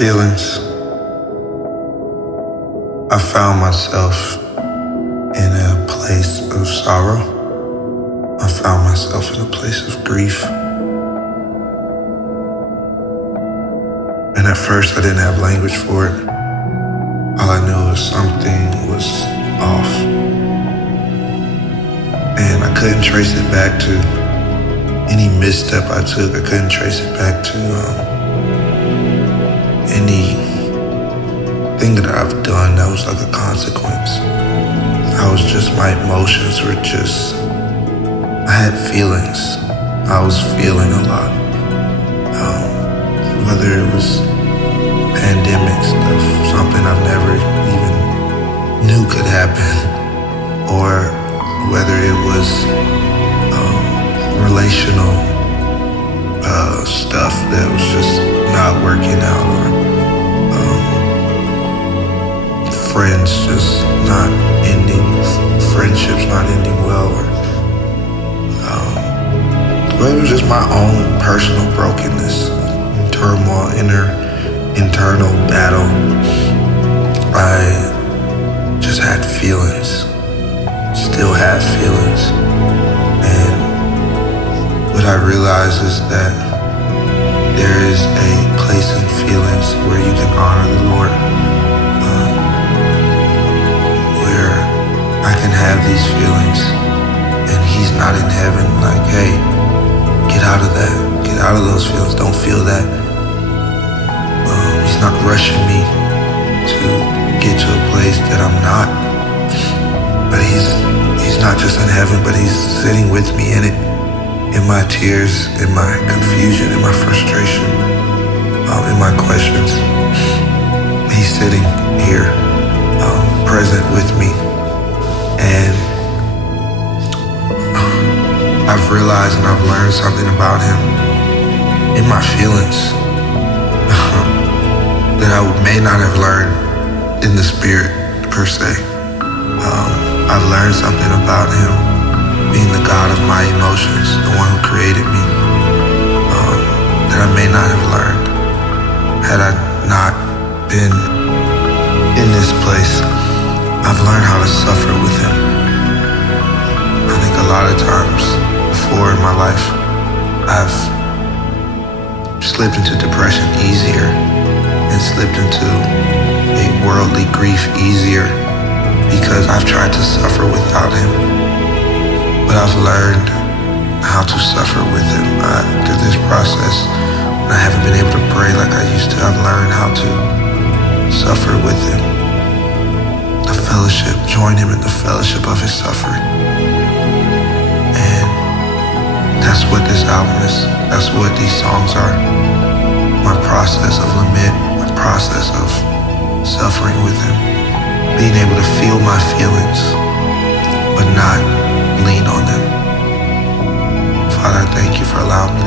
Feelings. I found myself in a place of sorrow. I found myself in a place of grief. And at first I didn't have language for it. All I knew was something was off. And I couldn't trace it back to any misstep I took. I couldn't trace it back to anything that I've done that was like a consequence. My emotions were just, I had feelings. I was feeling a lot. Whether it was pandemic stuff, something I've never even knew could happen, or whether it was relational stuff that was just not working out, or friends just not ending, friendships not ending well, or it was just my own personal brokenness, turmoil, internal battle. I just had feelings, still have feelings, and what I realized is that there is a place in feelings where you can honor the Lord, where I can have these feelings and He's not in heaven like, hey, get out of that, get out of those feelings, don't feel that. He's not rushing me to get to a place that I'm not, but He's not just in heaven, but He's sitting with me in it. In my tears, in my confusion, in my frustration, in my questions. He's sitting here, present with me. And I've realized and I've learned something about Him in my feelings that I may not have learned in the spirit per se. I've learned something about Him being the God of my emotions, the one who created me, that I may not have learned had I not been in this place. I've learned how to suffer with Him. I think a lot of times before in my life, I've slipped into depression easier and slipped into a worldly grief easier because I've tried to suffer without Him. But I've learned how to suffer with Him. Through this process, when I haven't been able to pray like I used to, I've learned how to suffer with Him. The fellowship, join Him in the fellowship of His suffering. And that's what this album is. That's what these songs are. My process of lament, my process of suffering with Him. Being able to feel my feelings, but not lean on them. Father, I thank You for allowing me